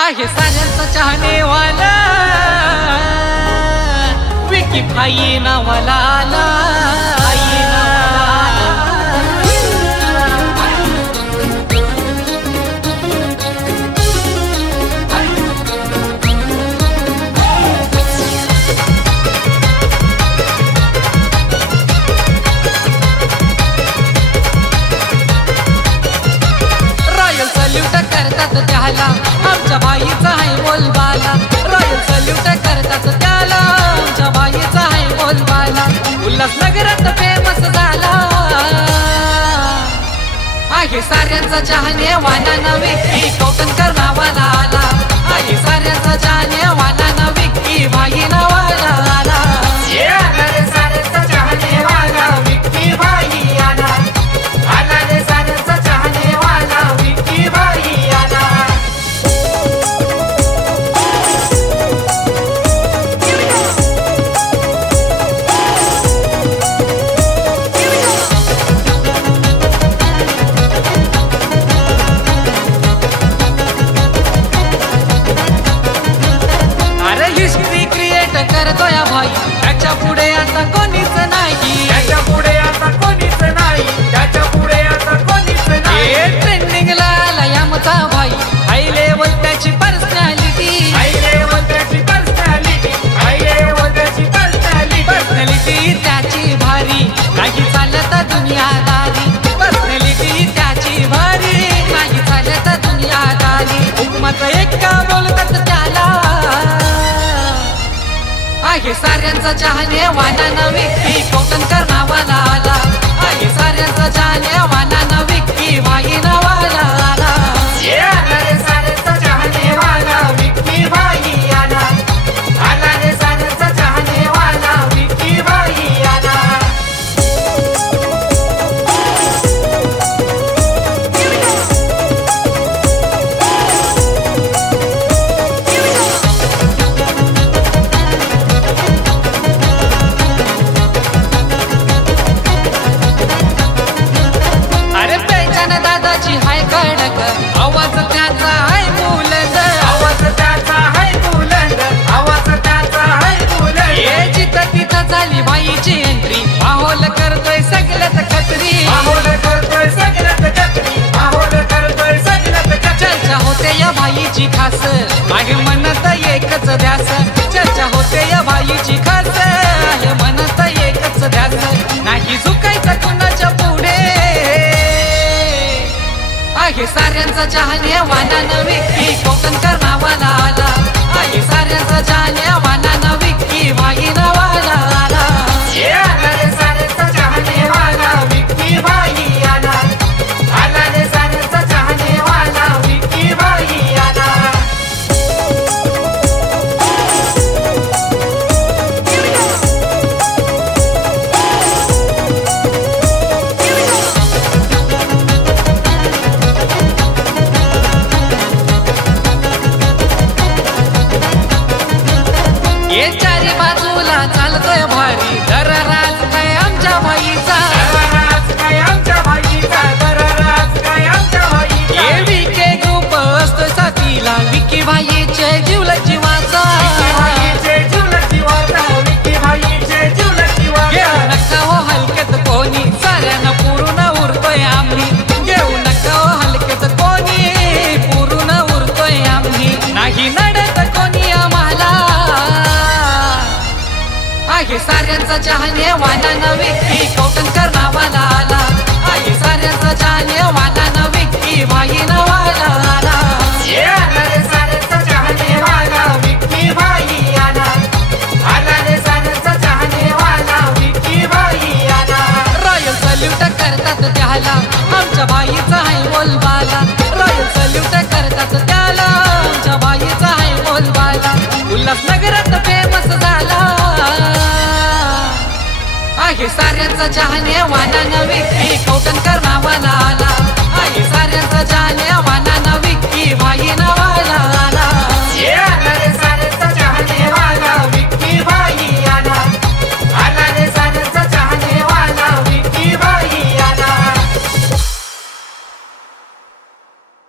आहे साऱ्यांचा चाहने वाला विकी भाई नावाला आला। रॉयल सल्यूट करतात त्याला आमच्या बाईचा आहे बोलबाला। रॉयल सल्यूट करतात त्याला आमच्या बाईचा आहे बोलबाला। उल्हासनगरात फेमस झाला आहे साऱ्यांचा चाहने वाला विकी कोकणकर नावाला आला। आहे साऱ्यांचा चाहने वाला विकी भाई नावाला आला। साऱ्यांचा चाहने वाला विकी भाई आला। आला रे साऱ्यांचा चाहने वाला विकी भाई आला। अरे हिस्ट्री क्रिएट करतोय भाई त्याच्या पुढे आता कोणीच नाही। त्याच्या पुढे आता कोणीच नाही। त्याच्या पुढे आता कोणीच नाही। ट्रेंडिंगला आला आमचा भाई हाय लेवल त्याची पर्सनॅलिटी। हाय लेवल त्याची पर्सनॅलिटी। हाय लेवल त्याची पर्सनॅलिटी। पर्सनॅलिटी त्याची भारी नाही चालत दुनियादारी। पर्सनॅलिटी त्याची भारी नाही चालत दुनियादारी। हुकमत एक का बोलतात त्याला आहे साऱ्यांचा चाहने वाला विकी कोकणकर नावाला आला। आहे साऱ्यांचा चाहने वाला विकी भाई नावाला आला। रे साऱ्यांचा चाहने वाला विकी भाई आला। आला रे साऱ्यांचा चाहने वाला विकी भाई आला। अरे पेचान दादाची हाय कडक आवाज त्याचा हाय बुलंद। आवाज त्याचा हाय बुलंद। आवाज त्याचा हाय बुलंद। ये जिथं तिथं झाली बाईची एंट्री माहोल करतोय सगळ्यात खत्री। माहोल करतोय सगळ्यात खत्री। माहोल करतोय सगळ्यात खत्री। चर्चा होते या बाईची खास आहे म्हणत एकच ध्यास। चर्चा होते या बाईची खास आहे म्हणत एकच ध्यास। नाही झुकायचं कुणाच्या पुढे आहे साऱ्यांचा चाहने वाला विकी कोकणकर नावाला आला। आहे साऱ्यांचा चाहने वाला विकी भाई नावाला आला। रे साऱ्यांचा चाहने वाला विकी भाई आला। आला रे साऱ्यांचा चाहने वाला विकी भाई आला। ये चारी बाजूला चालतोय भारी दरराज काय आमच्या भाईचा। दरराज काय आमच्या भाईचा। दरराज काय आमच्या भाईचा। ये विके ग्रुप असतो साथीला विकी भाईचे जीवला जीवाचा। विकी भाईचे जीवला जीवाचा। विकी भाईचे जीवला जीवाचा। घेऊ नका हो हलक्यात कोणी साऱ्यांना पुरून उरतोय आम्ही। घेऊ नका हो हलक्यात कोणी पुरून उरतोय आम्ही। नाही नडत कोणी आम्हाला आहे साऱ्यांचा चाहने वाला विकी कोकणकर नावाला आला। आहे साऱ्यांचा चाहने वाला विकी भाई नावाला आला। रे साऱ्यांचा चाहने वाला विकी भाई आला। आला रे साऱ्यांचा चाहने वाला विकी भाई आला। रॉयल सल्यूट करतात त्याला आमच्या बाईचा आहे बोलबाला। रॉयल सल्यूट करतात त्याला आमच्या बाईचा आहे बोलबाला। उल्हासनगरात फेमस झाला आहे साऱ्यांचा चाहने वाला विकी कोकणकर नावाला आला।